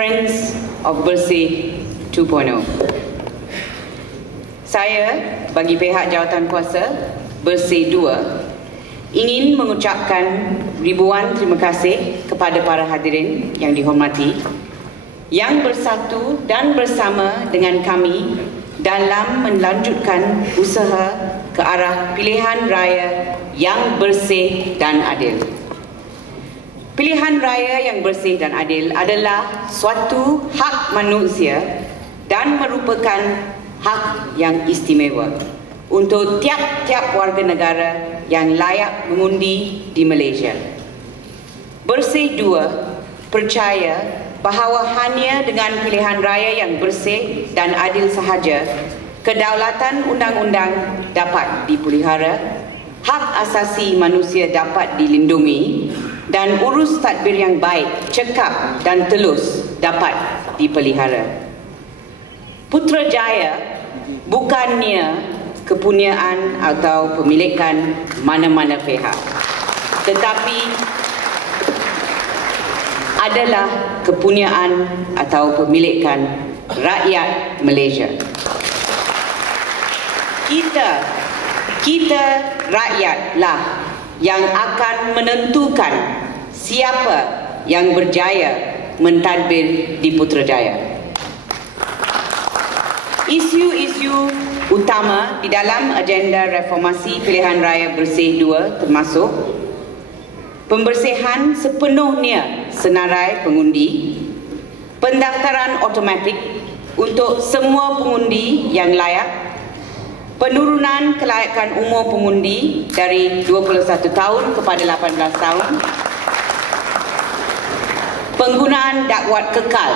Friends of Bersih 2.0. Saya, bagi pihak Jawatankuasa Bersih 2, ingin mengucapkan ribuan terima kasih kepada para hadirin yang dihormati yang bersatu dan bersama dengan kami dalam melanjutkan usaha ke arah pilihan raya yang bersih dan adil. Pilihan raya yang bersih dan adil adalah suatu hak manusia dan merupakan hak yang istimewa untuk tiap-tiap warga negara yang layak mengundi di Malaysia. Bersih 2 percaya bahawa hanya dengan pilihan raya yang bersih dan adil sahaja, kedaulatan undang-undang dapat dipelihara, hak asasi manusia dapat dilindungi, dan urus tadbir yang baik, cekap dan telus dapat dipelihara. Putrajaya bukannya kepunyaan atau pemilikan mana-mana pihak, tetapi adalah kepunyaan atau pemilikan rakyat Malaysia. Kita rakyatlah yang akan menentukan siapa yang berjaya mentadbir di Putrajaya. Isu-isu utama di dalam agenda reformasi pilihan raya Bersih 2 termasuk pembersihan sepenuhnya senarai pengundi, pendaftaran automatik untuk semua pengundi yang layak, penurunan kelayakan umur pengundi dari 21 tahun kepada 18 tahun, penggunaan dakwat kekal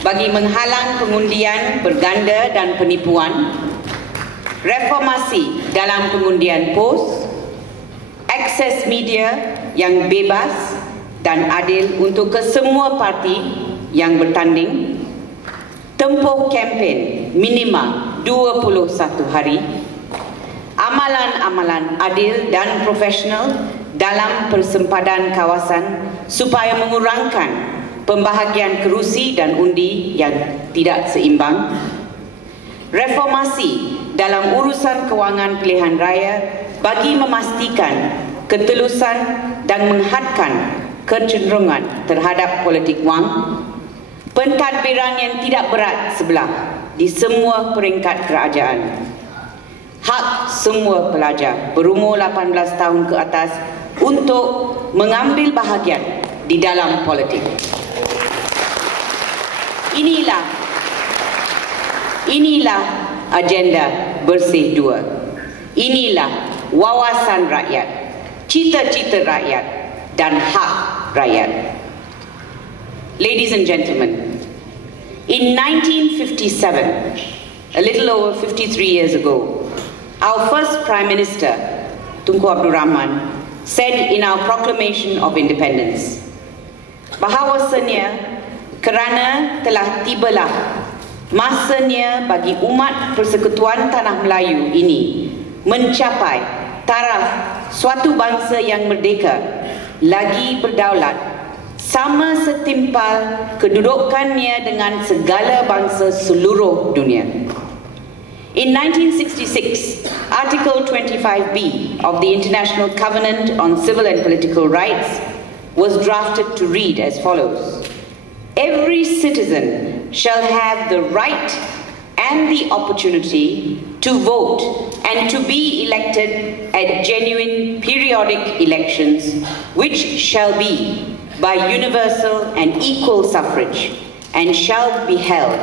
bagi menghalang pengundian berganda dan penipuan, reformasi dalam pengundian pos, akses media yang bebas dan adil untuk kesemua parti yang bertanding, tempoh kempen minimal 21 hari, amalan-amalan adil dan profesional dalam persempadan kawasan supaya mengurangkan pembahagian kerusi dan undi yang tidak seimbang, reformasi dalam urusan kewangan pilihan raya bagi memastikan ketelusan dan menghadkan kecenderungan terhadap politik wang, pentadbiran yang tidak berat sebelah di semua peringkat kerajaan, hak semua pelajar berumur 18 tahun ke atas untuk mengambil bahagian di dalam politik. Inilah agenda Bersih 2. Inilah wawasan rakyat, cita-cita rakyat dan hak rakyat. Ladies and gentlemen, in 1957, a little over 53 years ago, our first Prime Minister, Tunku Abdul Rahman, said in our Proclamation of Independence, bahawasanya kerana telah tibalah masanya bagi umat Persekutuan Tanah Melayu ini mencapai taraf suatu bangsa yang merdeka, lagi berdaulat, sama setimpal kedudukannya dengan segala bangsa seluruh dunia. In 1966, Article 25B of the International Covenant on Civil and Political Rights was drafted to read as follows: every citizen shall have the right and the opportunity to vote and to be elected at genuine periodic elections, which shall be by universal and equal suffrage, and shall be held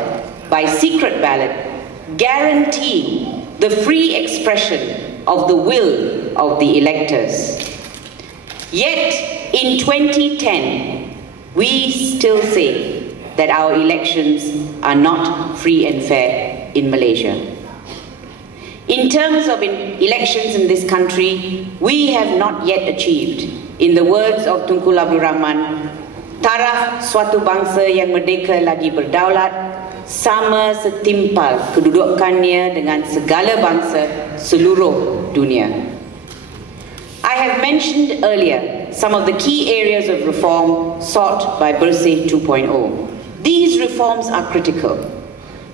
by secret ballot, guaranteeing the free expression of the will of the electors. Yet, in 2010, we still say that our elections are not free and fair in Malaysia. In terms of elections in this country, we have not yet achieved, in the words of Tunku Abdul Rahman, taraf suatu bangsa yang merdeka lagi berdaulat, sama setimpal kedudukannya dengan segala bangsa seluruh dunia. I have mentioned earlier some of the key areas of reform sought by Bersih 2.0. These reforms are critical.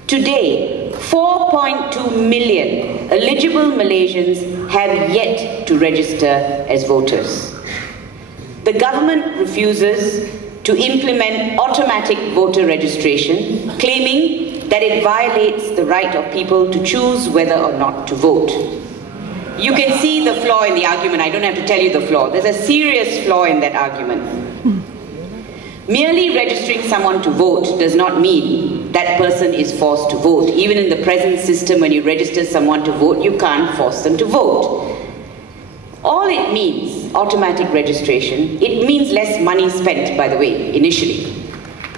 Today, 4.2 million eligible Malaysians have yet to register as voters. The government refuses to implement automatic voter registration, claiming that it violates the right of people to choose whether or not to vote. You can see the flaw in the argument. I don't have to tell you the flaw. There's a serious flaw in that argument. Merely registering someone to vote does not mean that person is forced to vote. Even in the present system, when you register someone to vote, you can't force them to vote. All it means, automatic registration, it means less money spent, by the way, initially.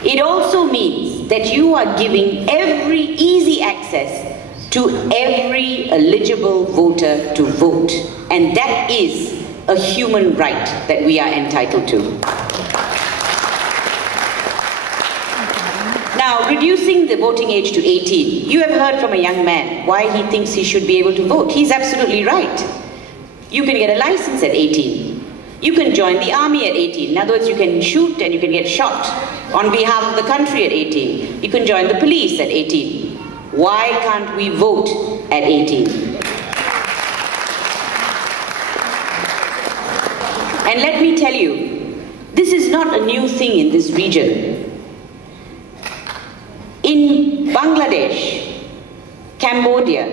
It also means that you are giving every easy access to every eligible voter to vote. And that is a human right that we are entitled to. Now, reducing the voting age to 18. You have heard from a young man why he thinks he should be able to vote. He's absolutely right. You can get a license at 18. You can join the army at 18. In other words, you can shoot and you can get shot on behalf of the country at 18. You can join the police at 18. Why can't we vote at 18? And let me tell you, this is not a new thing in this region. In Bangladesh, Cambodia,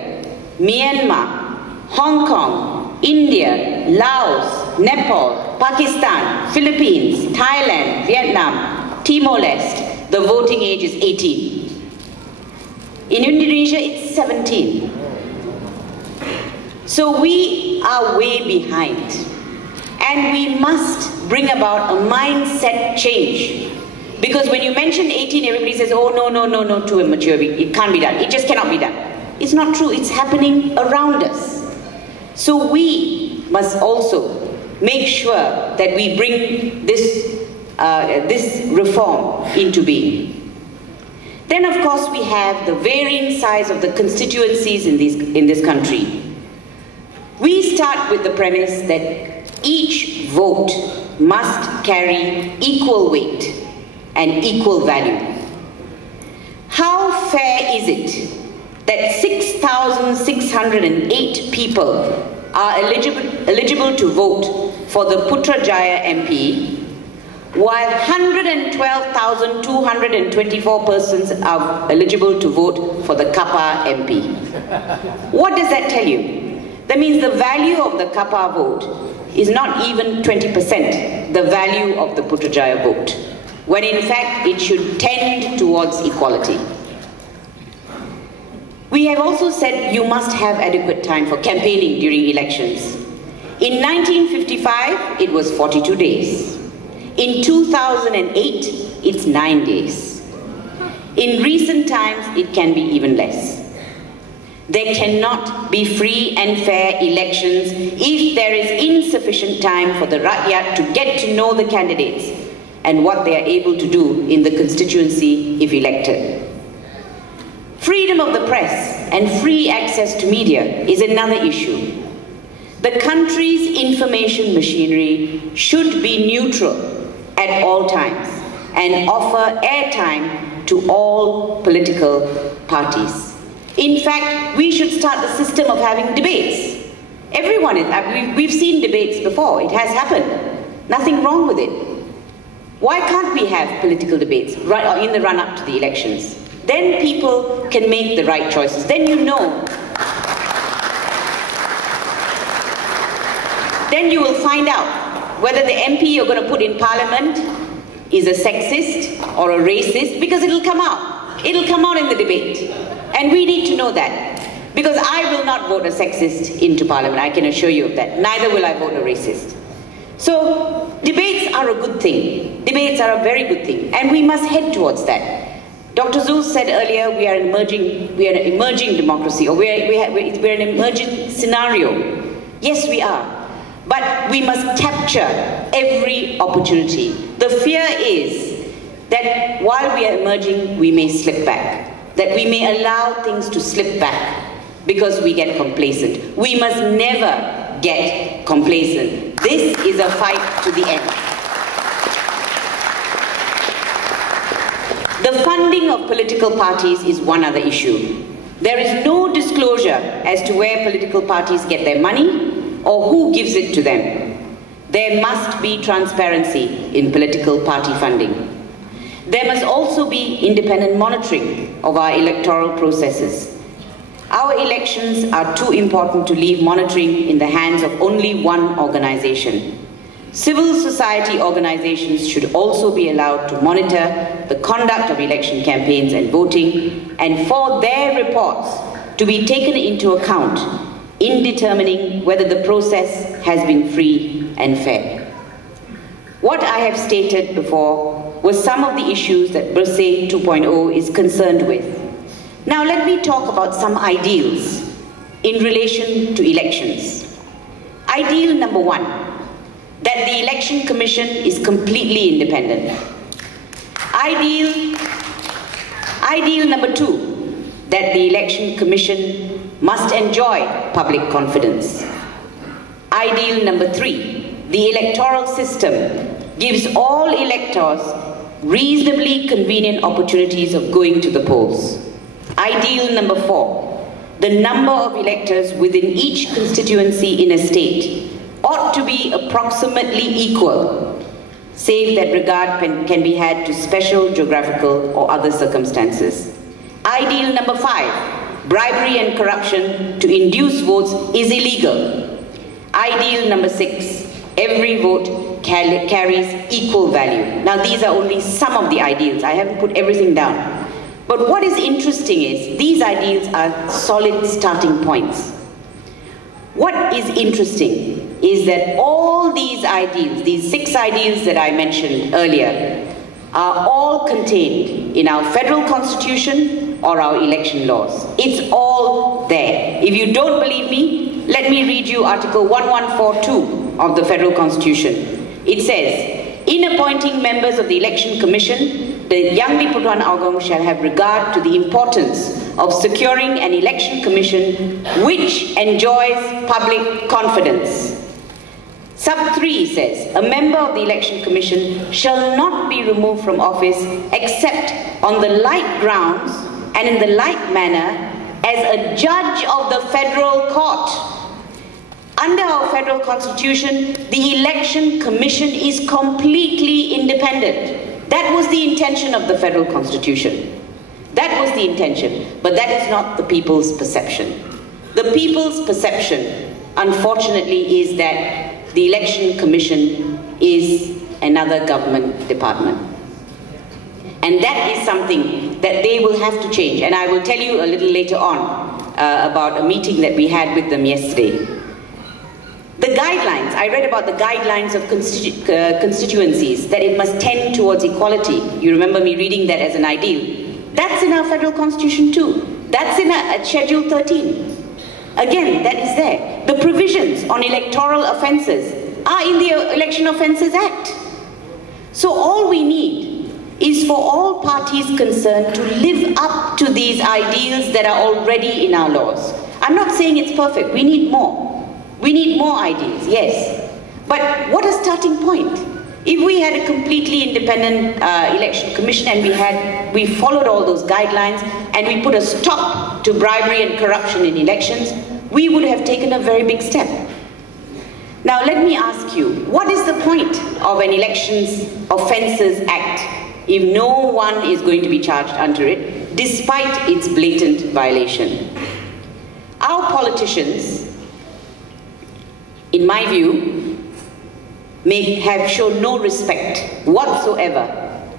Myanmar, Hong Kong, India, Laos, Nepal, Pakistan, Philippines, Thailand, Vietnam, Timor-Leste, the voting age is 18. In Indonesia, it's 17. So we are way behind. And we must bring about a mindset change. Because when you mention 18, everybody says, oh, no, too immature. It can't be done. It just cannot be done. It's not true. It's happening around us. So we must also make sure that we bring this reform into being. Then, of course, we have the varying size of the constituencies in this country. We start with the premise that each vote must carry equal weight and equal value. How fair is it that 6,608 people are eligible to vote for the Putrajaya MP, while 112,224 persons are eligible to vote for the Kapa MP? What does that tell you? That means the value of the Kapa vote is not even 20% the value of the Putrajaya vote, when in fact it should tend towards equality. We have also said you must have adequate time for campaigning during elections. In 1955, it was 42 days. In 2008, it's 9 days. In recent times, it can be even less. There cannot be free and fair elections if there is insufficient time for the Rakyat to get to know the candidates and what they are able to do in the constituency if elected. Freedom of the press and free access to media is another issue. The country's information machinery should be neutral at all times and offer airtime to all political parties. In fact, we should start the system of having debates. We've seen debates before. It has happened. Nothing wrong with it. Why can't we have political debates in the run-up to the elections? Then people can make the right choices. Then you know. Then you will find out whether the MP you're going to put in Parliament is a sexist or a racist, because it'll come out. It'll come out in the debate. And we need to know that. Because I will not vote a sexist into Parliament, I can assure you of that. Neither will I vote a racist. So, debates are a good thing. Debates are a very good thing. And we must head towards that. Dr. Zul said earlier, we are an emerging democracy, or we're an emerging scenario. Yes, we are. But we must capture every opportunity. The fear is that while we are emerging, we may slip back. That we may allow things to slip back because we get complacent. We must never get complacent. This is a fight to the end. The funding of political parties is one other issue. There is no disclosure as to where political parties get their money or who gives it to them. There must be transparency in political party funding. There must also be independent monitoring of our electoral processes. Our elections are too important to leave monitoring in the hands of only one organization. Civil society organizations should also be allowed to monitor the conduct of election campaigns and voting, and for their reports to be taken into account in determining whether the process has been free and fair. What I have stated before was some of the issues that Bersih 2.0 is concerned with. Now let me talk about some ideals in relation to elections. Ideal number one, that the Election Commission is completely independent. Ideal number two, that the Election Commission must enjoy public confidence. Ideal number three, the electoral system gives all electors reasonably convenient opportunities of going to the polls. Ideal number four, the number of electors within each constituency in a state ought to be approximately equal, save that regard can be had to special geographical or other circumstances. Ideal number five, bribery and corruption to induce votes is illegal. Ideal number six, every vote carries equal value. Now these are only some of the ideals. I haven't put everything down. But what is interesting is these ideals are solid starting points. What is interesting is that all these ideals, these 6 ideals that I mentioned earlier, are all contained in our federal constitution or our election laws. It's all there. If you don't believe me, let me read you Article 1142 of the Federal Constitution. It says, in appointing members of the Election Commission, the Yang di-Pertuan Agong shall have regard to the importance of securing an election commission which enjoys public confidence. Sub 3 says, a member of the Election Commission shall not be removed from office except on the like grounds and in the like manner as a judge of the federal court. Under our federal constitution, the Election Commission is completely independent. That was the intention of the federal constitution. That was the intention, but that is not the people's perception. The people's perception, unfortunately, is that the Election Commission is another government department. And that is something that they will have to change. And I will tell you a little later on about a meeting that we had with them yesterday. The guidelines, I read about the guidelines of constituencies, that it must tend towards equality. You remember me reading that as an ideal. That's in our federal constitution too. That's in Schedule 13. Again, that is there. The provisions on electoral offences are in the Election Offences Act. So all we need is for all parties concerned to live up to these ideals that are already in our laws. I'm not saying it's perfect. We need more. We need more ideals, yes. But what a starting point. If we had a completely independent election commission and we followed all those guidelines and we put a stop to bribery and corruption in elections, we would have taken a very big step. Now let me ask you, what is the point of an Elections Offences Act if no one is going to be charged under it, despite its blatant violation? Our politicians, in my view, may have shown no respect whatsoever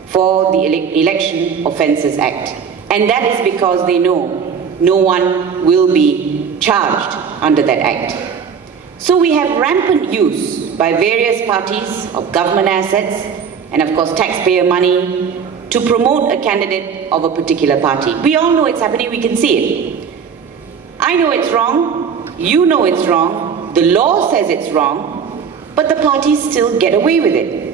for the Election Offences Act. And that is because they know no one will be charged under that act. So we have rampant use by various parties of government assets and of course taxpayer money to promote a candidate of a particular party. We all know it's happening, we can see it. I know it's wrong, you know it's wrong, the law says it's wrong, but the parties still get away with it.